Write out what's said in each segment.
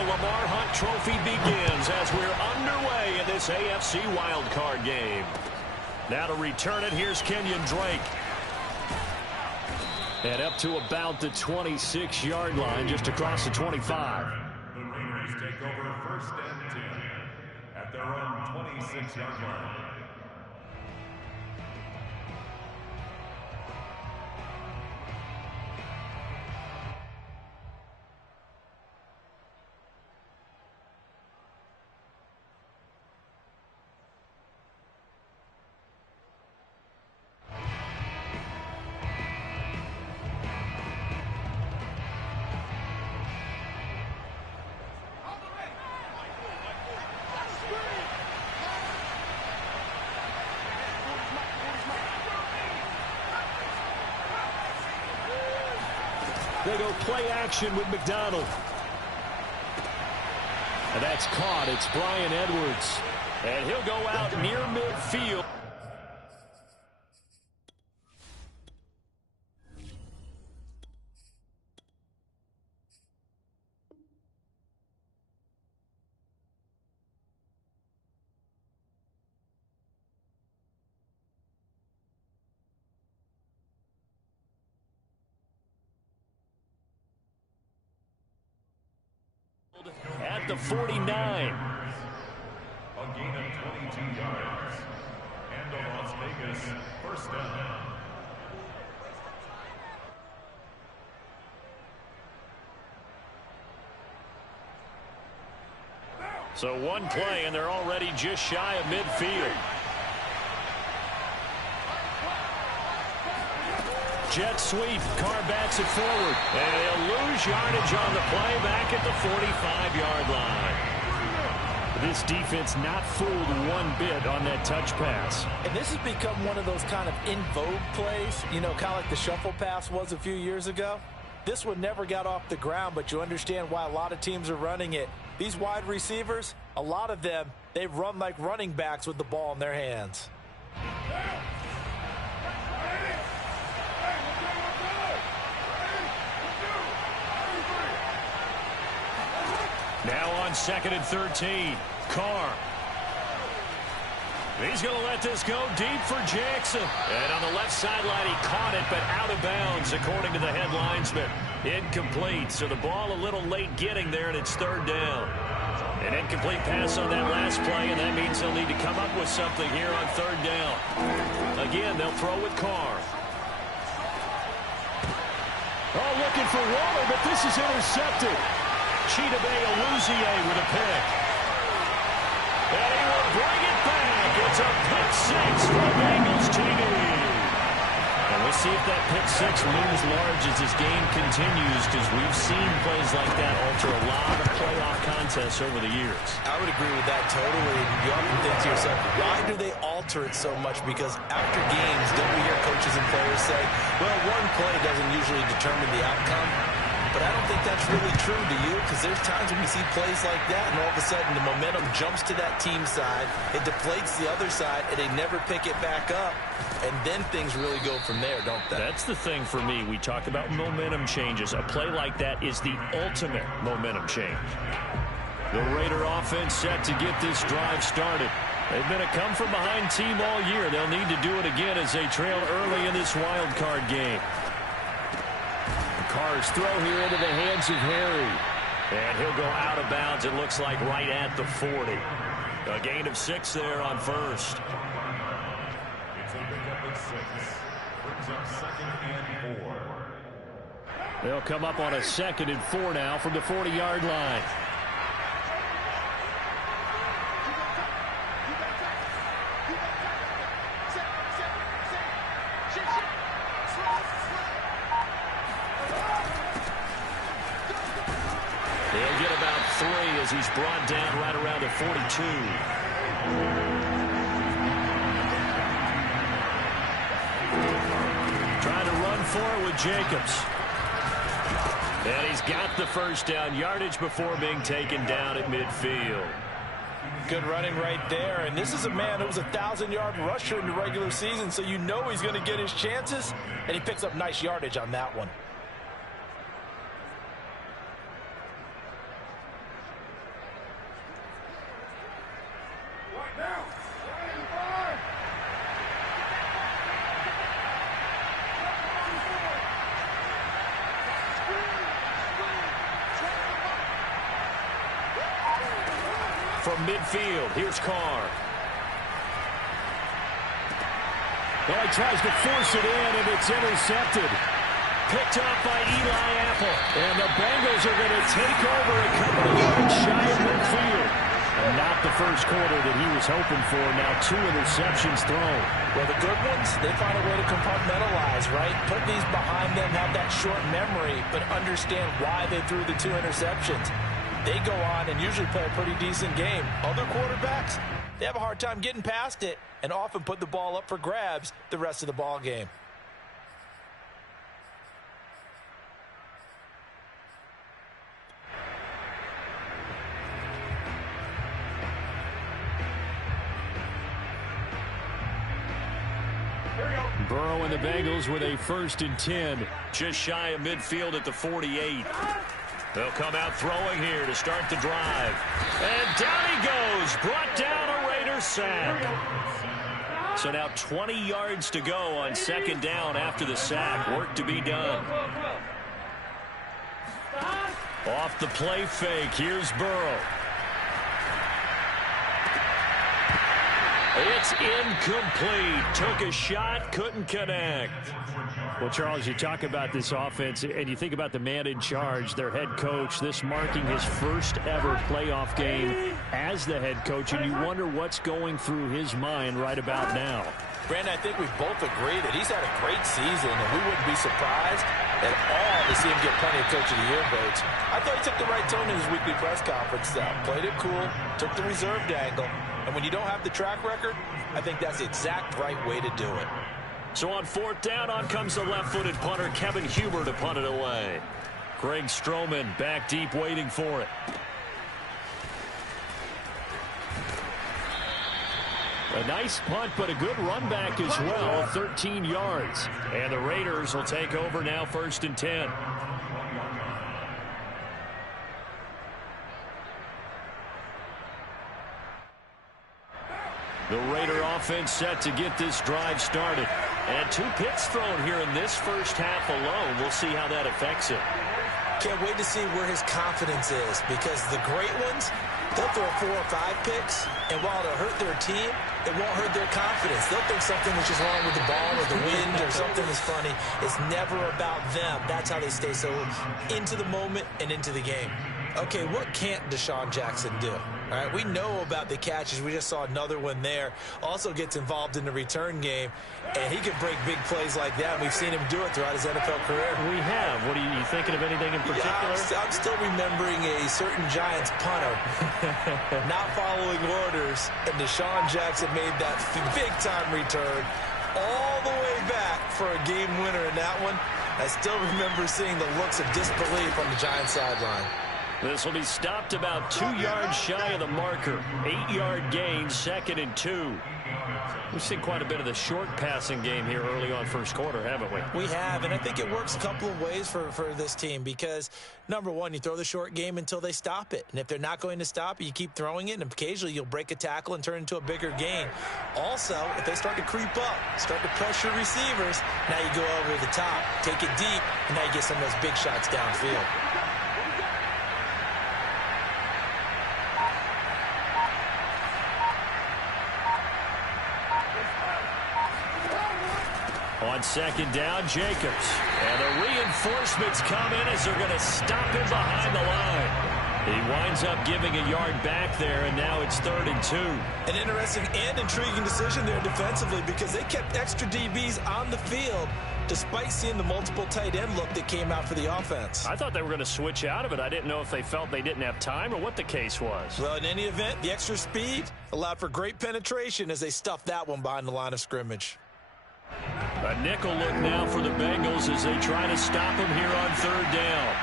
the Lamar Hunt Trophy begins as we're underway in this AFC wildcard game. Now to return it, here's Kenyon Drake. And up to about the 26-yard line, just across the 25. The Raiders take over first and 10 at their own 26-yard line. They go play action with McDonald. And that's caught. It's Bryan Edwards. And he'll go out near midfield. At the 49. A gain of 22 yards. And the Las Vegas first down. So one play, and they're already just shy of midfield. Jet sweep. Carr bats it forward. And he'll lose yardage on the play back at the 45-yard line. This defense not fooled one bit on that touch pass. And this has become one of those kind of in vogue plays, you know, kind of like the shuffle pass was a few years ago. This one never got off the ground, but you understand why a lot of teams are running it. These wide receivers, a lot of them, they run like running backs with the ball in their hands. Now on 2nd and 13, Carr. He's going to let this go deep for Jackson. And on the left sideline, he caught it, but out of bounds, according to the head linesman. Incomplete, so the ball a little late getting there, and it's 3rd down. An incomplete pass on that last play, and that means they'll need to come up with something here on 3rd down. Again, they'll throw with Carr. Oh, looking for Waller, but this is intercepted. Chidobe Awuzie with a pick. And he will bring it back. It's a pick six for the Bengals TD. And we'll see if that pick six looms large as this game continues, because we've seen plays like that alter a lot of playoff contests over the years. I would agree with that totally. You often think to yourself, why do they alter it so much? Because after games, don't we hear coaches and players say, well, one play doesn't usually determine the outcome? But I don't think that's really true, do you? Because there's times when we see plays like that, and all of a sudden the momentum jumps to that team side, it deflates the other side, and they never pick it back up. And then things really go from there, don't they? That's the thing for me. We talk about momentum changes. A play like that is the ultimate momentum change. The Raider offense set to get this drive started. They've been a come-from-behind team all year. They'll need to do it again as they trail early in this wild card game. Carr's throw here into the hands of Harry. And he'll go out of bounds, it looks like, right at the 40. A gain of 6 there on first. It's a pickup of 6. Brings up 2nd and 4. They'll come up on a 2nd and 4 now from the 40-yard line. As he's brought down right around the 42. Trying to run for it with Jacobs. And he's got the first down, yardage before being taken down at midfield. Good running right there. And this is a man who was a 1,000-yard rusher in the regular season, so you know he's going to get his chances. And he picks up nice yardage on that one. From midfield, here's Carr. Well, he tries to force it in, and it's intercepted. Picked up by Eli Apple. And the Bengals are going to take over a couple of yards shy of midfield. And not the first quarter that he was hoping for. Now 2 interceptions thrown. Well, the good ones, they find a way to compartmentalize, right? Put these behind them, have that short memory, but understand why they threw the 2 interceptions. They go on and usually play a pretty decent game. Other quarterbacks, they have a hard time getting past it and often put the ball up for grabs the rest of the ball game. Burrow and the Bengals with a 1st and 10. Just shy of midfield at the 48. They'll come out throwing here to start the drive. And down he goes. Brought down a Raider sack. So now 20 yards to go on 2nd down after the sack. Work to be done. Off the play fake. Here's Burrow. It's incomplete. Took a shot, couldn't connect. Well, Charles, you talk about this offense, and you think about the man in charge, their head coach, this marking his first ever playoff game as the head coach, and you wonder what's going through his mind right about now. Brandon, I think we both agree that he's had a great season, and we wouldn't be surprised at all to see him get plenty of Coach of the Year votes. I thought he took the right tone in his weekly press conference, played it cool, took the reserved angle, and when you don't have the track record, I think that's the exact right way to do it. So on 4th down, on comes the left-footed punter, Kevin Huber, to punt it away. Greg Stroman back deep waiting for it. A nice punt, but a good run back as well, 13 yards. And the Raiders will take over now 1st and 10. The Raider offense set to get this drive started. And 2 picks thrown here in this first half alone. We'll see how that affects it. Can't wait to see where his confidence is, because the great ones, they'll throw 4 or 5 picks, and while it'll hurt their team, it won't hurt their confidence. They'll think something is just wrong with the ball or the wind or something is funny. It's never about them. That's how they stay so into the moment and into the game. Okay, what can't Deshaun Jackson do? All right, we know about the catches. We just saw another one there. Also gets involved in the return game, and he can break big plays like that. We've seen him do it throughout his NFL career. We have. What are you thinking of anything in particular? Yeah, I'm still remembering a certain Giants punter not following orders, and Deshaun Jackson made that big-time return all the way back for a game winner in that one. I still remember seeing the looks of disbelief on the Giants sideline. This will be stopped about 2 yards shy of the marker. 8-yard gain, 2nd and 2. We've seen quite a bit of the short passing game here early on 1st quarter, haven't we? We have, and I think it works a couple of ways for this team because, number one, you throw the short game until they stop it. And if they're not going to stop it, you keep throwing it, and occasionally you'll break a tackle and turn into a bigger gain. Also, if they start to creep up, start to pressure receivers, now you go over the top, take it deep, and now you get some of those big shots downfield. On 2nd down, Jacobs. And the reinforcements come in as they're going to stop him behind the line. He winds up giving a yard back there, and now it's 3rd and 2. An interesting and intriguing decision there defensively because they kept extra DBs on the field despite seeing the multiple tight end look that came out for the offense. I thought they were going to switch out of it. I didn't know if they felt they didn't have time or what the case was. Well, in any event, the extra speed allowed for great penetration as they stuffed that one behind the line of scrimmage. A nickel look now for the Bengals as they try to stop him here on 3rd down.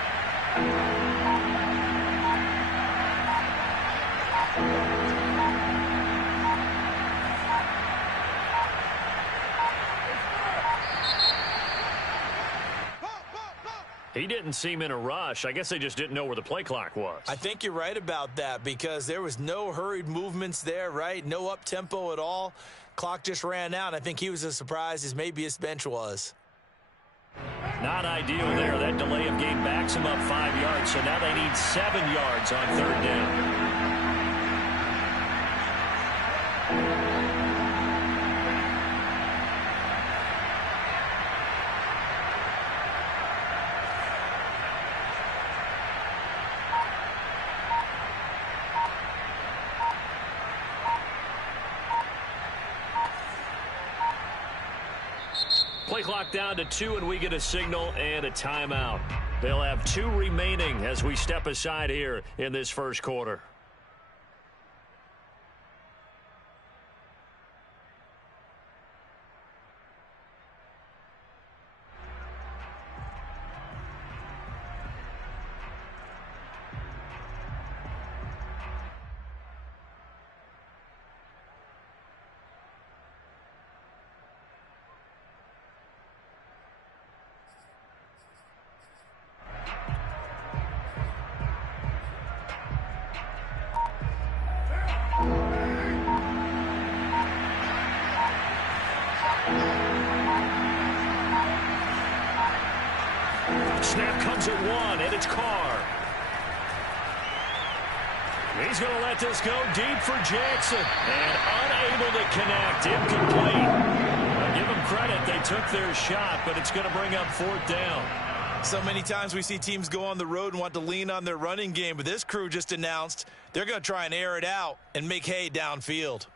He didn't seem in a rush. I guess they just didn't know where the play clock was. I think you're right about that because there was no hurried movements there, right? No up-tempo at all. Clock just ran out. I think he was as surprised as maybe his bench was. Not ideal there. That delay of game backs him up 5 yards, so now they need 7 yards on 3rd down. Play clock down to 2, and we get a signal and a timeout. They'll have 2 remaining as we step aside here in this first quarter. Snap comes at 1, and it's Carr. He's going to let this go deep for Jackson. And unable to connect. Incomplete. Now give them credit. They took their shot, but it's going to bring up 4th down. So many times we see teams go on the road and want to lean on their running game, but this crew just announced they're going to try and air it out and make hay downfield.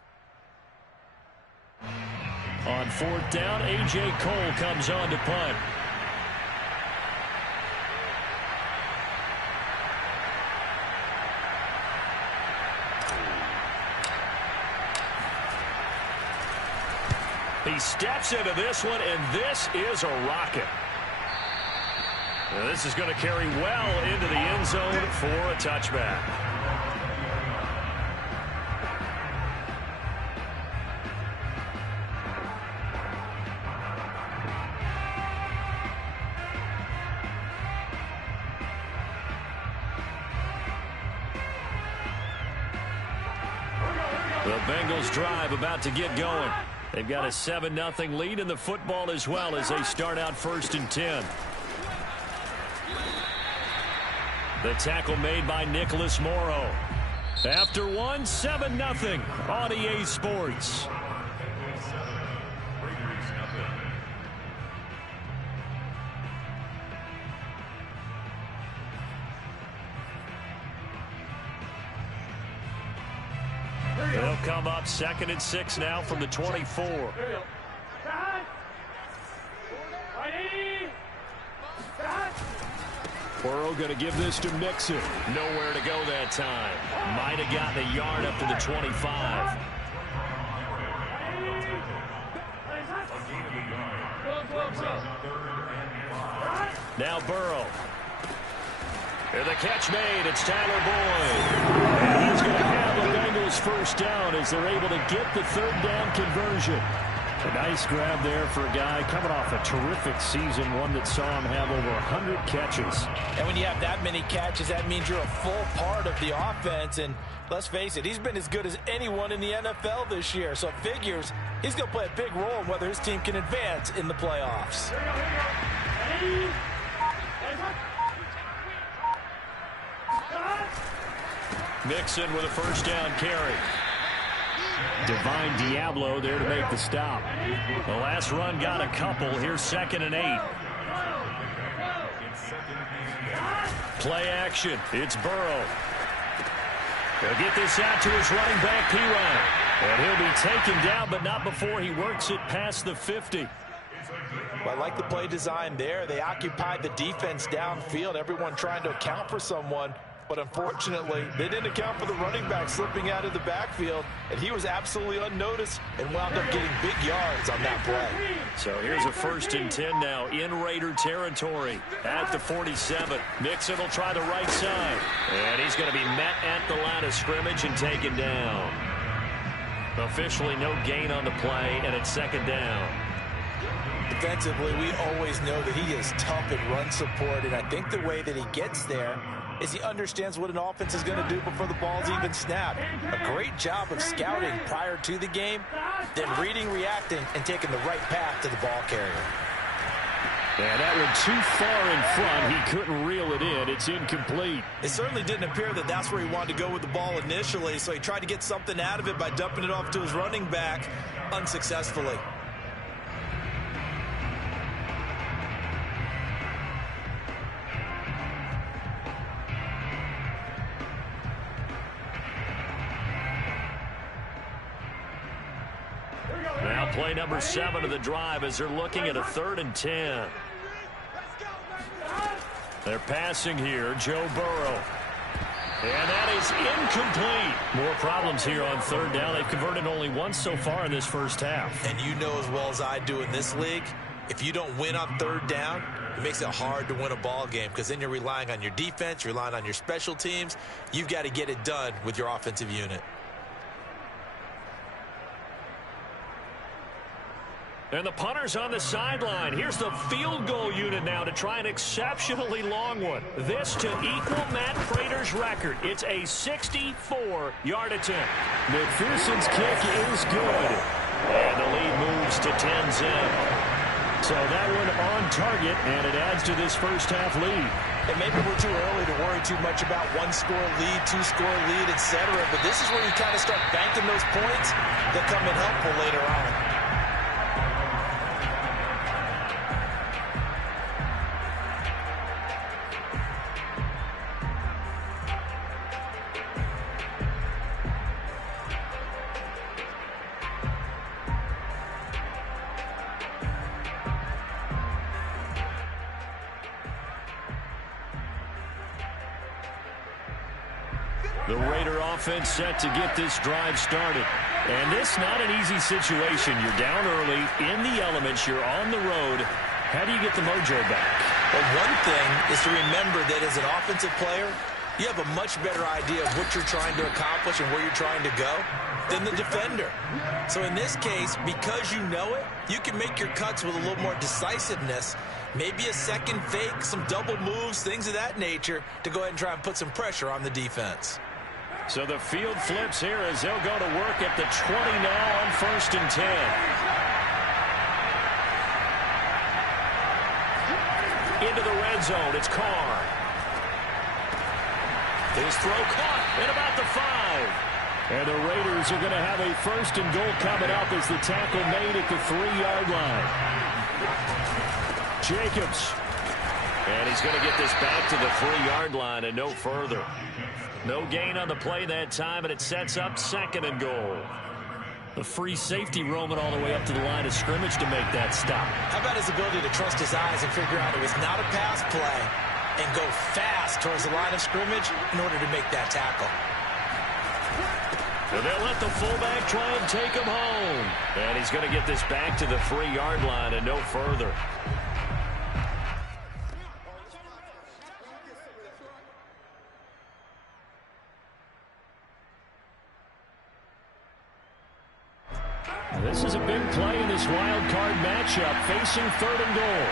On 4th down, A.J. Cole comes on to punt. He steps into this one, and this is a rocket. Now, this is going to carry well into the end zone for a touchback. The Bengals drive about to get going. They've got a 7-0 lead in the football as well as they start out 1st and 10. The tackle made by Nicholas Morrow. After 1, 7-0 on EA Sports. They'll come up 2nd and 6 now from the 24. Burrow going to give this to Mixon. Nowhere to go that time. Might have gotten a yard up to the 25. Now Burrow. And the catch made. It's Tyler Boyd. And he's going to have the Bengals 1st down as they're able to get the 3rd down conversion. A nice grab there for a guy coming off a terrific season, one that saw him have over 100 catches. And when you have that many catches, that means you're a full part of the offense. And let's face it, he's been as good as anyone in the NFL this year. So it figures he's going to play a big role in whether his team can advance in the playoffs. Mixon with a 1st down carry. Divine Diablo there to make the stop. The last run got a couple. Here's 2nd and 8. Play action. It's Burrow. He'll get this out to his running back, Pirine. And he'll be taken down, but not before he works it past the 50. Well, I like the play design there. They occupied the defense downfield, everyone trying to account for someone. But unfortunately, they didn't account for the running back slipping out of the backfield, and he was absolutely unnoticed and wound up getting big yards on that play. So here's a 1st and 10 now in Raider territory at the 47. Mixon will try the right side, and he's going to be met at the line of scrimmage and taken down. Officially no gain on the play, and it's 2nd down. Defensively, we always know that he is tough in run support, and I think the way that he gets there is he understands what an offense is going to do before the ball's even snapped. A great job of scouting prior to the game, then reading, reacting, and taking the right path to the ball carrier. Yeah, that one too far in front. He couldn't reel it in. It's incomplete. It certainly didn't appear that that's where he wanted to go with the ball initially, so he tried to get something out of it by dumping it off to his running back unsuccessfully. play number 7 of the drive as they're looking at a 3rd and 10. They're passing here, Joe Burrow. And that is incomplete. More problems here on 3rd down. They've converted only once so far in this first half. And you know as well as I do in this league, if you don't win on 3rd down, it makes it hard to win a ball game because then you're relying on your defense, you're relying on your special teams. You've got to get it done with your offensive unit. And the punter's on the sideline. Here's the field goal unit now to try an exceptionally long one. This to equal Matt Prater's record. It's a 64-yard attempt. McPherson's kick is good. And the lead moves to 10-zip. So that one on target, and it adds to this first half lead. And maybe we're too early to worry too much about one-score lead, two-score lead, etc. But this is where you kind of start banking those points that come in helpful later on. The Raider offense set to get this drive started. And this not an easy situation. You're down early, in the elements, you're on the road. How do you get the mojo back? Well, one thing is to remember that as an offensive player, you have a much better idea of what you're trying to accomplish and where you're trying to go than the defender. So in this case, because you know it, you can make your cuts with a little more decisiveness. Maybe a second fake, some double moves, things of that nature to go ahead and try and put some pressure on the defense. So the field flips here as they'll go to work at the 20 now on 1st and 10. Into the red zone, it's Carr. His throw caught at about the 5. And the Raiders are going to have a 1st and goal coming up as the tackle made at the 3-yard line. Jacobs. And he's going to get this back to the 3-yard line and no further. No gain on the play that time, and it sets up 2nd and goal. The free safety roaming all the way up to the line of scrimmage to make that stop. How about his ability to trust his eyes and figure out it was not a pass play and go fast towards the line of scrimmage in order to make that tackle. And they'll let the fullback try and take him home. And he's going to get this back to the 3-yard line and no further. This is a big play in this wild card matchup, facing 3rd and goal.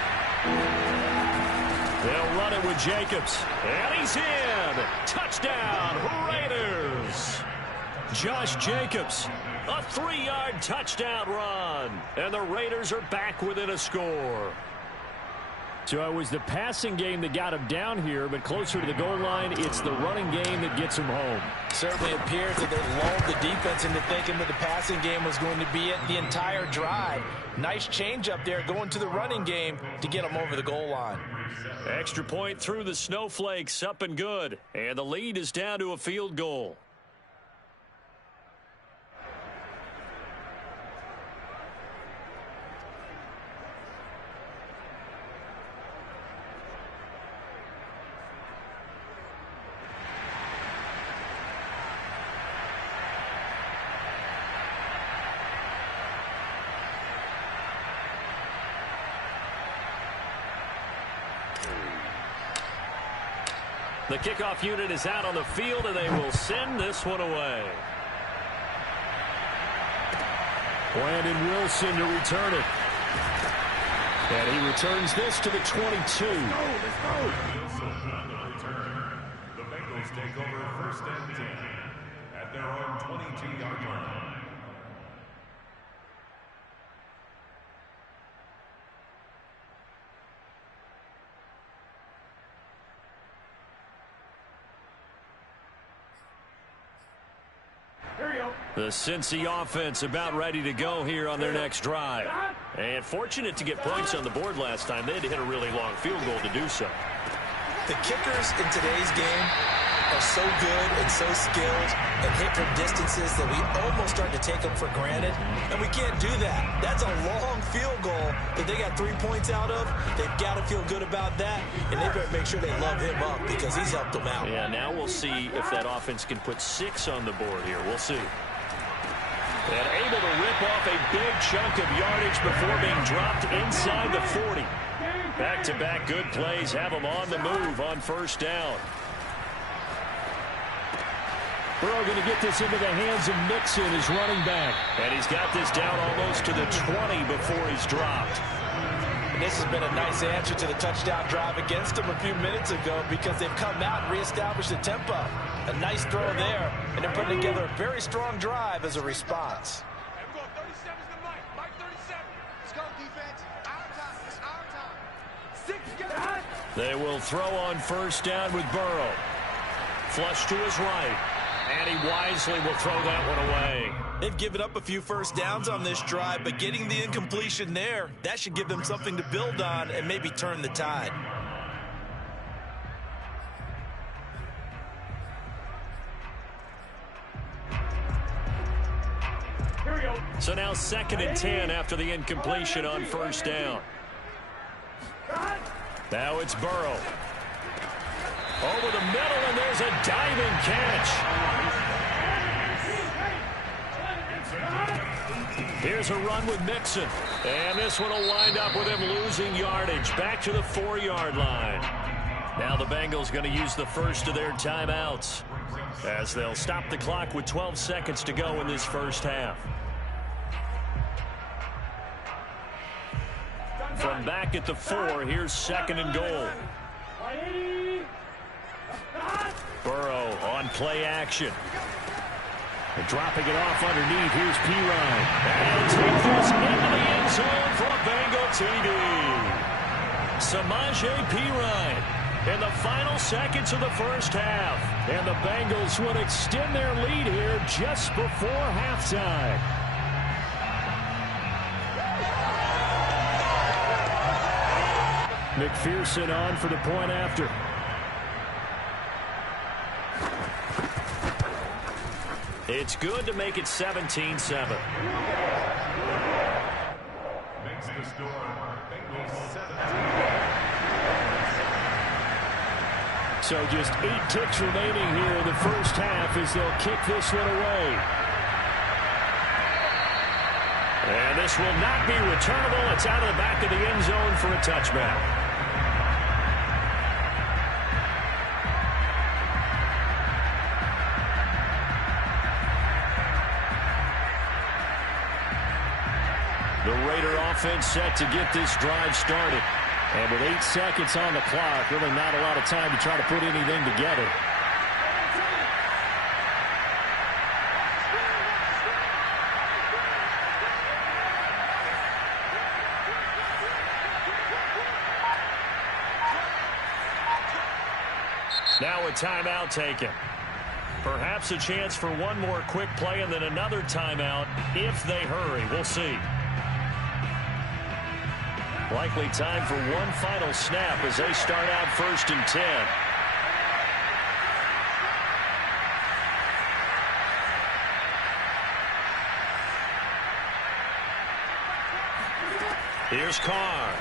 They'll run it with Jacobs. And he's in. Touchdown, Raiders. Josh Jacobs, a 3-yard touchdown run. And the Raiders are back within a score. So it was the passing game that got him down here, but closer to the goal line, it's the running game that gets him home. Certainly appears that they lulled the defense into thinking that the passing game was going to be it the entire drive. Nice change up there going to the running game to get them over the goal line. Extra point through the snowflakes, up and good. And the lead is down to a field goal. The kickoff unit is out on the field, and they will send this one away. Brandon Wilson to return it. And he returns this to the 22. Wilson on the return. The Bengals take over 1st and 10 at their own 22-yard line. The Cincy offense about ready to go here on their next drive. And fortunate to get points on the board last time. They had to hit a really long field goal to do so. The kickers in today's game are so good and so skilled and hit from distances that we almost start to take them for granted, and we can't do that. That's a long field goal that they got 3 points out of. They've got to feel good about that, and they better make sure they love him up because he's helped them out. Yeah, now we'll see if that offense can put 6 on the board here. We'll see. And able to rip off a big chunk of yardage before being dropped inside the 40. Back-to-back good plays have him on the move on first down. Burrow going to get this into the hands of Mixon, his running back. And he's got this down almost to the 20 before he's dropped. And this has been a nice answer to the touchdown drive against them a few minutes ago because they've come out and reestablished the tempo. A nice throw there, and they're putting together a very strong drive as a response. They will throw on first down with Burrow. Flush to his right. And he wisely will throw that one away. They've given up a few first downs on this drive, but getting the incompletion there, that should give them something to build on and maybe turn the tide. So now 2nd and 10 after the incompletion on first down. Now it's Burrow. Over the middle, and there's a diving catch. Here's a run with Mixon. And this one will wind up with him losing yardage. Back to the 4-yard line. Now the Bengals going to use the first of their timeouts as they'll stop the clock with 12 seconds to go in this first half. From back at the 4, here's 2nd and goal. Burrow on play action. And dropping it off underneath, here's Pirine. And take this into the end zone for a Bengal TD. Samaje Pirine in the final seconds of the first half. And the Bengals would extend their lead here just before halftime. McPherson on for the point after. It's good to make it 17-7. Makes the score Bengals 17. So just 8 ticks remaining here in the first half as they'll kick this one away. And this will not be returnable. It's out of the back of the end zone for a touchback. The Raider offense set to get this drive started. And with 8 seconds on the clock, really not a lot of time to try to put anything together. Now a timeout taken. Perhaps a chance for one more quick play and then another timeout if they hurry. We'll see. Likely time for one final snap as they start out 1st and 10. Here's Carr.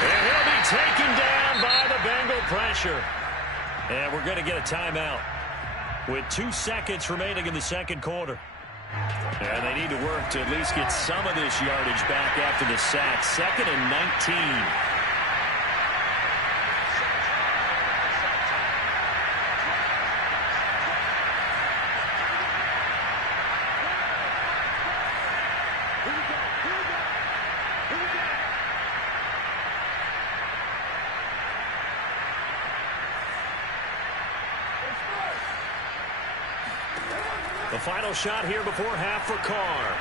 And he'll be taken down by the Bengal pressure. And we're going to get a timeout with 2 seconds remaining in the second quarter. And they need to work to at least get some of this yardage back after the sack. 2nd and 19. The final shot here before half for Carr.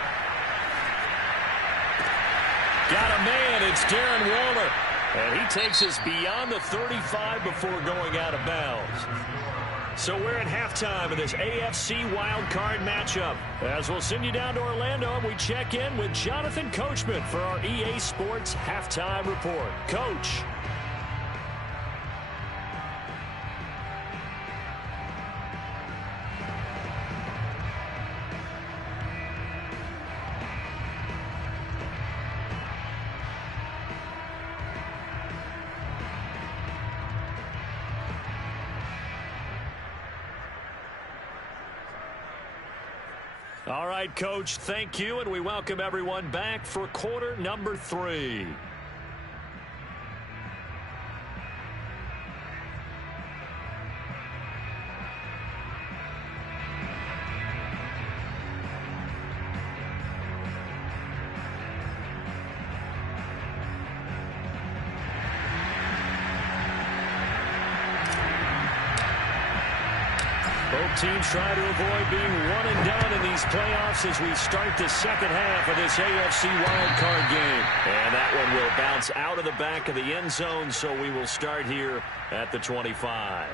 Got a man. It's Darren Waller. And he takes us beyond the 35 before going out of bounds. So we're at halftime of this AFC wildcard matchup. As we'll send you down to Orlando, and we check in with Jonathan Coachman for our EA Sports Halftime Report. Coach. All right, Coach, thank you, and we welcome everyone back for quarter number 3. Both teams try to avoid being one and done in these playoffs as we start the second half of this AFC wildcard game. And that one will bounce out of the back of the end zone, so we will start here at the 25.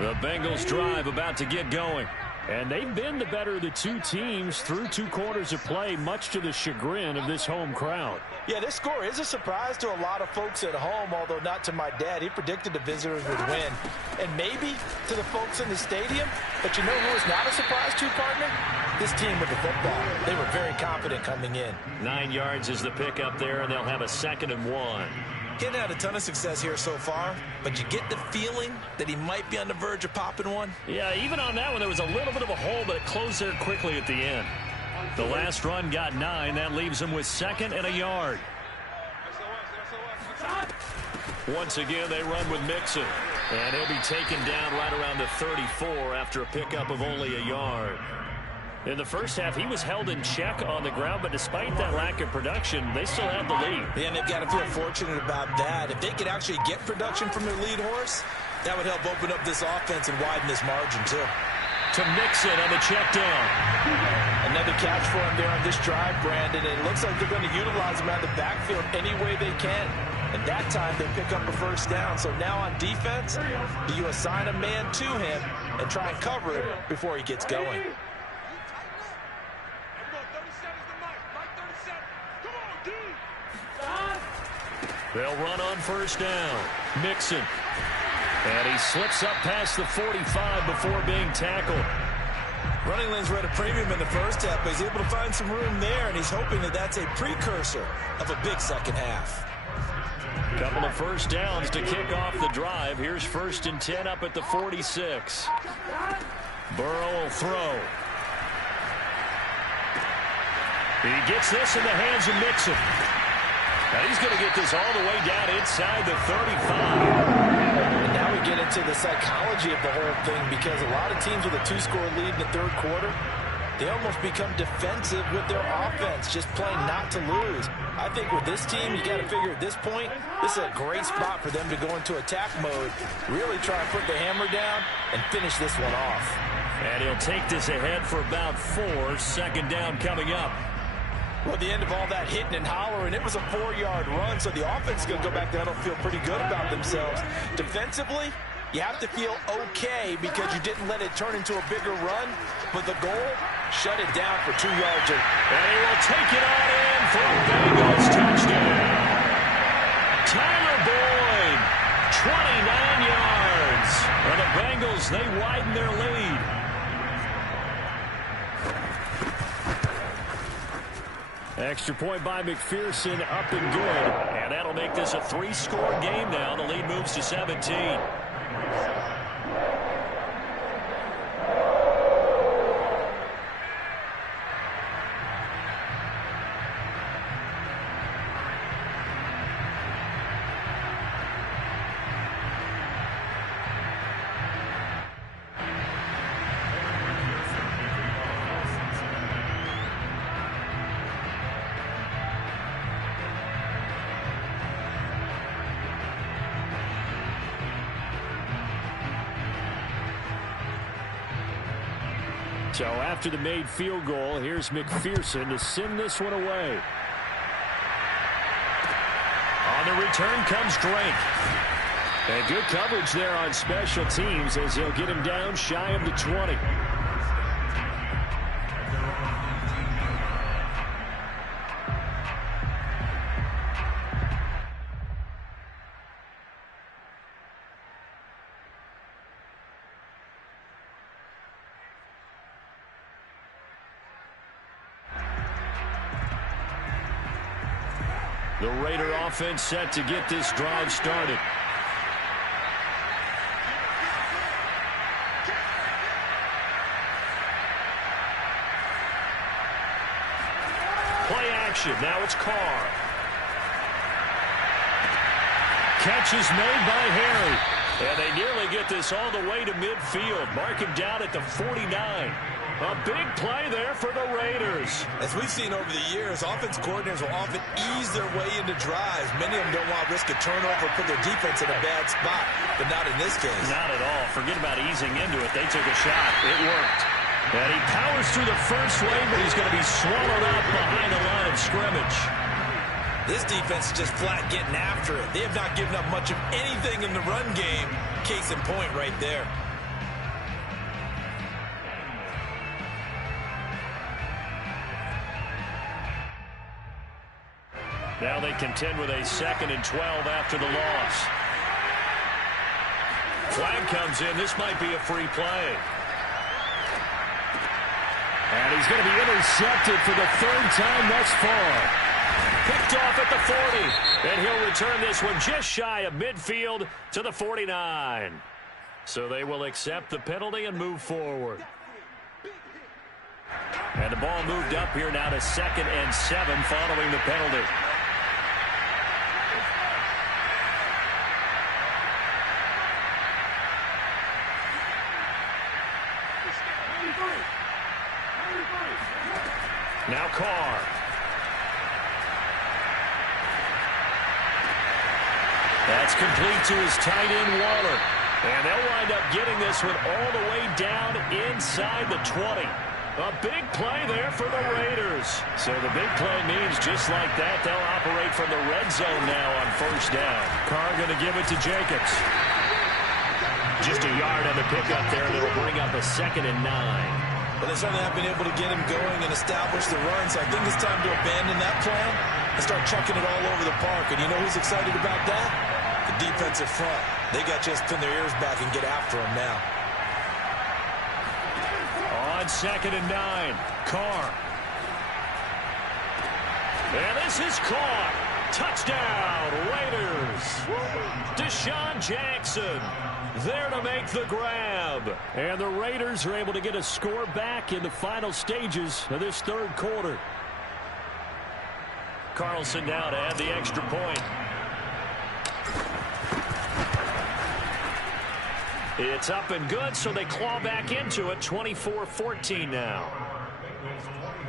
The Bengals drive about to get going. And they've been the better of the two teams through 2 quarters of play, much to the chagrin of this home crowd. Yeah, this score is a surprise to a lot of folks at home, although not to my dad. He predicted the visitors would win. And maybe to the folks in the stadium. But you know who was not a surprise to, partner? This team with the football. They were very confident coming in. 9 yards is the pickup there, and they'll have a 2nd and 1. He hadn't had a ton of success here so far, but you get the feeling that he might be on the verge of popping one. Yeah, even on that one, there was a little bit of a hole, but it closed there quickly at the end. The last run got 9. That leaves him with 2nd and a yard. Once again, they run with Mixon. And he'll be taken down right around the 34 after a pickup of only a yard. In the first half, he was held in check on the ground, but despite that lack of production, they still had the lead. Yeah, and they've got to feel fortunate about that. If they could actually get production from their lead horse, that would help open up this offense and widen this margin, too. To Mixon on the check down. Another catch for him there on this drive, Brandon. It looks like they're going to utilize him out of the backfield any way they can. And that time, they pick up a first down. So now on defense, do you assign a man to him and try and cover it before he gets going? They'll run on first down. Mixon. And he slips up past the 45 before being tackled. Running lanes were at a premium in the first half, but he's able to find some room there, and he's hoping that that's a precursor of a big second half. Couple of first downs to kick off the drive. Here's 1st and 10 up at the 46. Burrow will throw. He gets this in the hands of Mixon. And he's going to get this all the way down inside the 35. And now we get into the psychology of the whole thing, because a lot of teams with a 2-score lead in the third quarter, they almost become defensive with their offense, just playing not to lose. I think with this team, you got to figure at this point, this is a great spot for them to go into attack mode, really try and put the hammer down and finish this one off. And he'll take this ahead for about 4. 2nd down coming up. Well, at the end of all that hitting and hollering, it was a 4-yard run, so the offense is going to go back down and feel pretty good about themselves. Defensively, you have to feel okay because you didn't let it turn into a bigger run, but the goal, shut it down for 2 yards. And he will take it on in for a Bengals touchdown. Tyler Boyd, 29 yards. And the Bengals, they widen their lead. Extra point by McPherson, up and good. And that'll make this a 3-score game now. The lead moves to 17. So after the made field goal, here's McPherson to send this one away. On the return comes Drake. And good coverage there on special teams as he'll get him down shy of the 20. The Raider offense set to get this drive started. Play action. Now it's Carr. Catch is made by Harry. And they nearly get this all the way to midfield. Mark him down at the 49. A big play there for the Raiders. As we've seen over the years, offense coordinators will often ease their way into drives. Many of them don't want to risk a turnover or put their defense in a bad spot, but not in this case. Not at all. Forget about easing into it. They took a shot. It worked. And he powers through the first wave, but he's going to be swallowed up behind the line of scrimmage. This defense is just flat getting after it. They have not given up much of anything in the run game. Case in point right there. Now they contend with a 2nd and 12 after the loss. Flag comes in. This might be a free play. And he's going to be intercepted for the 3rd time thus far. Picked off at the 40. And he'll return this one just shy of midfield to the 49. So they will accept the penalty and move forward. And the ball moved up here now to 2nd and 7 following the penalty. Now Carr. That's complete to his tight end, Waller. And they'll wind up getting this one all the way down inside the 20. A big play there for the Raiders. So the big play means just like that, they'll operate from the red zone now on 1st down. Carr going to give it to Jacobs. Just a yard on the pickup there, and it'll bring up a 2nd and 9. Well, they certainly have been able to get him going and establish the run, so I think it's time to abandon that plan and start chucking it all over the park. And you know who's excited about that? The defensive front. They got to just pin their ears back and get after him now. On 2nd and 9, Carr. And this is caught. Touchdown, Raiders. Deshaun Jackson there to make the grab. And the Raiders are able to get a score back in the final stages of this 3rd quarter. Carlson now to add the extra point. It's up and good, so they claw back into it. 24-14 now. Bengals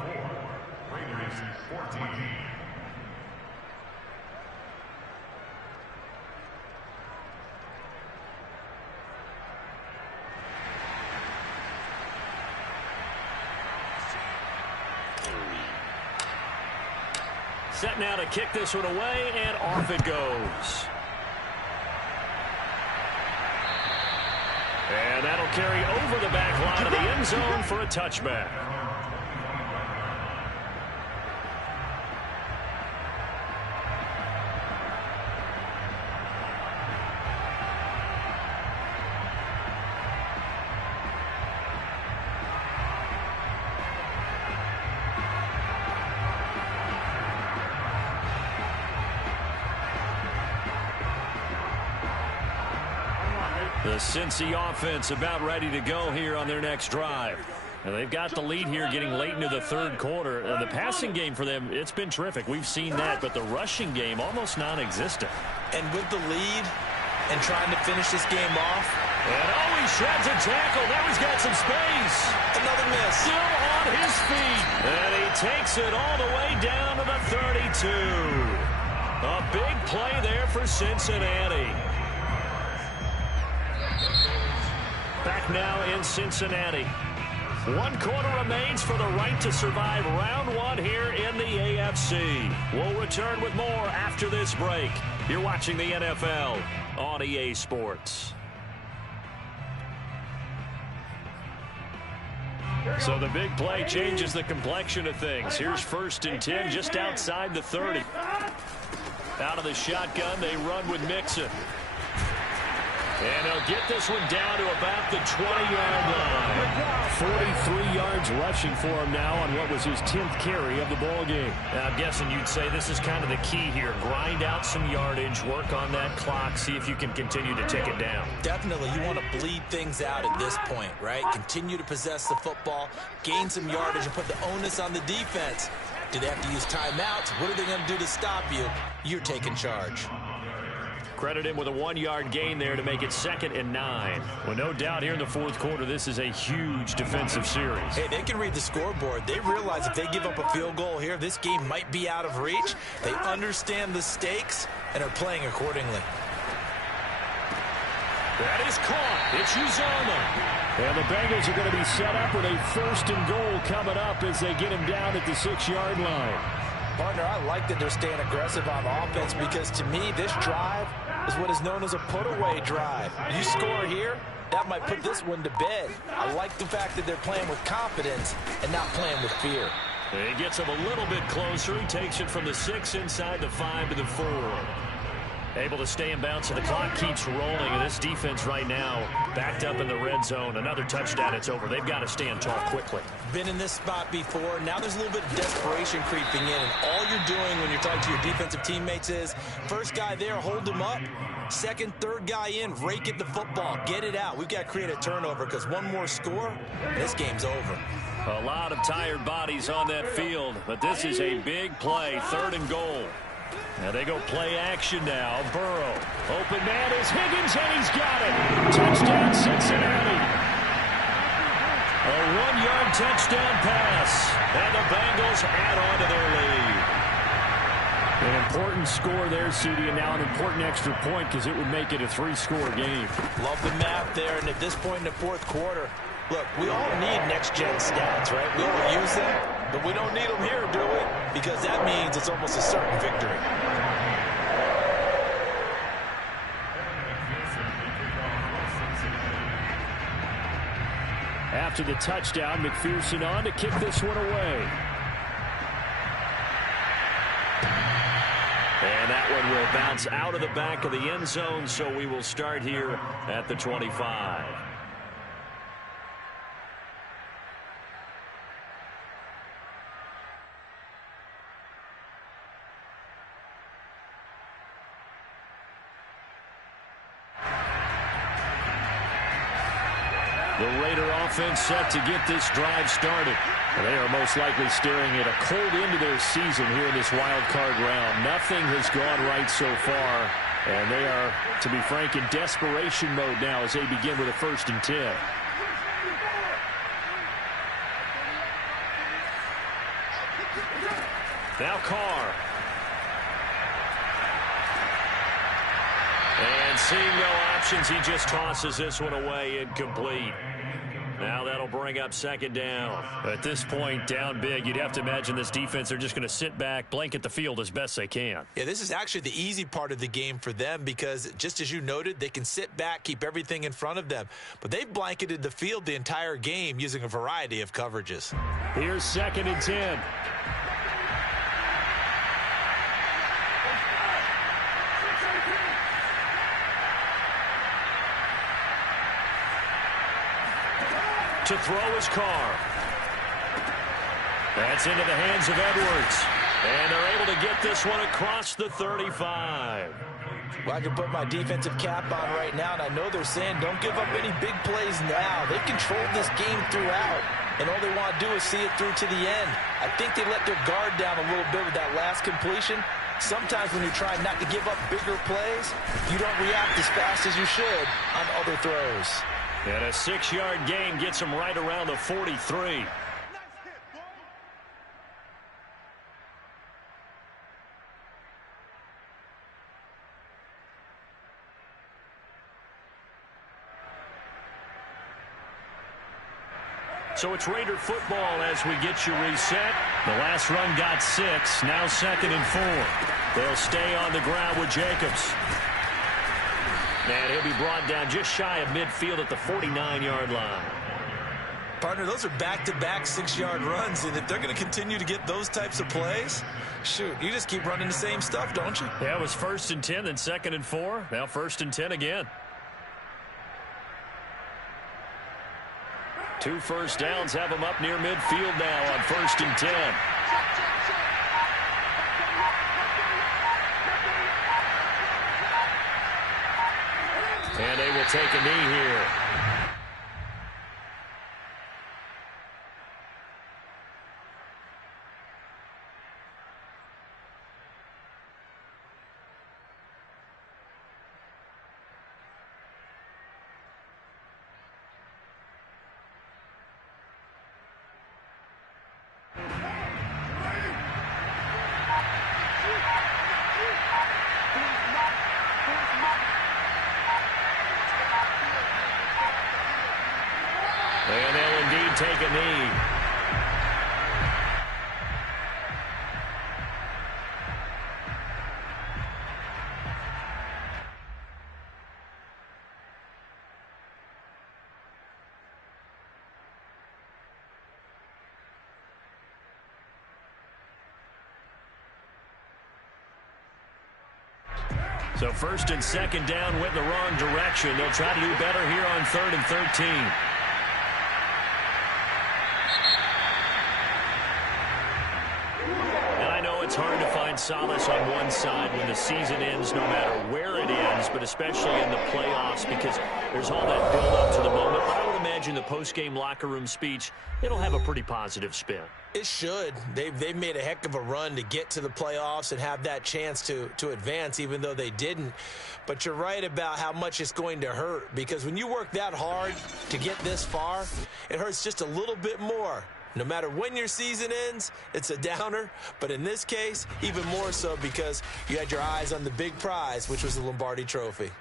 24, Raiders 14. Set now to kick this one away, and off it goes. And that'll carry over the back line of the end zone for a touchback. The Cincy offense about ready to go here on their next drive. And they've got the lead here getting late into the 3rd quarter. The passing game for them, it's been terrific. We've seen that, but the rushing game almost non-existent. And with the lead and trying to finish this game off. And he shreds a tackle. Now he's got some space. Another miss. Still on his feet. And he takes it all the way down to the 32. A big play there for Cincinnati. Back now in Cincinnati. 1 quarter remains for the right to survive round 1 here in the AFC. We'll return with more after this break. You're watching the NFL on EA Sports. So the big play changes the complexion of things. Here's 1st and 10 just outside the 30. Out of the shotgun, they run with Mixon. And they'll get this one down to about the 20-yard line. 43 yards rushing for him now on what was his 10th carry of the ball game. Now, I'm guessing you'd say this is kind of the key here. Grind out some yardage, work on that clock, see if you can continue to tick it down. Definitely. You want to bleed things out at this point, right? Continue to possess the football, gain some yardage, and put the onus on the defense. Do they have to use timeouts? What are they going to do to stop you? You're taking charge. Credit him with a 1-yard gain there to make it 2nd and 9. Well, no doubt here in the fourth quarter, this is a huge defensive series. Hey, they can read the scoreboard. They realize if they give up a field goal here, this game might be out of reach. They understand the stakes and are playing accordingly. That is caught. It's Uzama. And the Bengals are going to be set up with a 1st and goal coming up as they get him down at the 6-yard line. Partner, I like that they're staying aggressive on offense because to me, this drive is what is known as a put-away drive. You score here, that might put this one to bed. I like the fact that they're playing with confidence and not playing with fear. He gets him a little bit closer. He takes it from the 6 inside the 5 to the 4. Able to stay in bounds, so the clock keeps rolling. And this defense right now backed up in the red zone. Another touchdown, it's over. They've got to stand tall quickly. Been in this spot before. Now there's a little bit of desperation creeping in. And all you're doing when you're talking to your defensive teammates is, first guy there, hold him up. Second, third guy in, rake at the football. Get it out. We've got to create a turnover because one more score, and this game's over. A lot of tired bodies on that field, but this is a big play, 3rd and goal. Now they go play action now. Burrow. Open man is Higgins, and he's got it. Touchdown, Cincinnati. A 1-yard touchdown pass. And the Bengals add on to their lead. An important score there, CD, and now an important extra point because it would make it a 3-score game. Love the math there, and at this point in the fourth quarter, look, we all need next-gen stats, right? We all use them, but we don't need them here, do we? Because that means it's almost a certain victory. After the touchdown, McPherson on to kick this one away. And that one will bounce out of the back of the end zone, so we will start here at the 25. The Raider offense set to get this drive started. And they are most likely staring at a cold end to their season here in this wild card round. Nothing has gone right so far. And they are, to be frank, in desperation mode now as they begin with a 1st and 10. Now Carr. And seeing no options, he just tosses this one away, incomplete. Now that'll bring up 2nd down. At this point, down big, you'd have to imagine this defense, they're just going to sit back, blanket the field as best they can. Yeah, this is actually the easy part of the game for them because, just as you noted, they can sit back, keep everything in front of them. But they've blanketed the field the entire game using a variety of coverages. Here's 2nd and 10. To throw his Carr. That's into the hands of Edwards. And they're able to get this one across the 35. Well, I can put my defensive cap on right now, and I know they're saying don't give up any big plays now. They've controlled this game throughout, and all they want to do is see it through to the end. I think they let their guard down a little bit with that last completion. Sometimes when you're trying not to give up bigger plays, you don't react as fast as you should on other throws. And a 6-yard gain gets him right around the 43. So it's Raider football as we get you reset. The last run got 6, now 2nd and 4. They'll stay on the ground with Jacobs. And he'll be brought down just shy of midfield at the 49-yard line. Partner, those are back-to-back 6-yard runs, and if they're going to continue to get those types of plays, shoot, you just keep running the same stuff, don't you? Yeah, it was 1st and 10, then 2nd and 4, now 1st and 10 again. 2 first downs have them up near midfield now on 1st and 10. And they will take a knee here. And they'll indeed take a knee. So 1st and 2nd down went in the wrong direction. They'll try to do better here on 3rd and 13. It's hard to find solace on one side when the season ends, no matter where it ends, but especially in the playoffs, because there's all that build-up to the moment. But I would imagine the post-game locker room speech, it'll have a pretty positive spin. It should. They've made a heck of a run to get to the playoffs and have that chance to advance, even though they didn't. But you're right about how much it's going to hurt, because when you work that hard to get this far, it hurts just a little bit more. No matter when your season ends, it's a downer. But in this case, even more so because you had your eyes on the big prize, which was the Lombardi Trophy.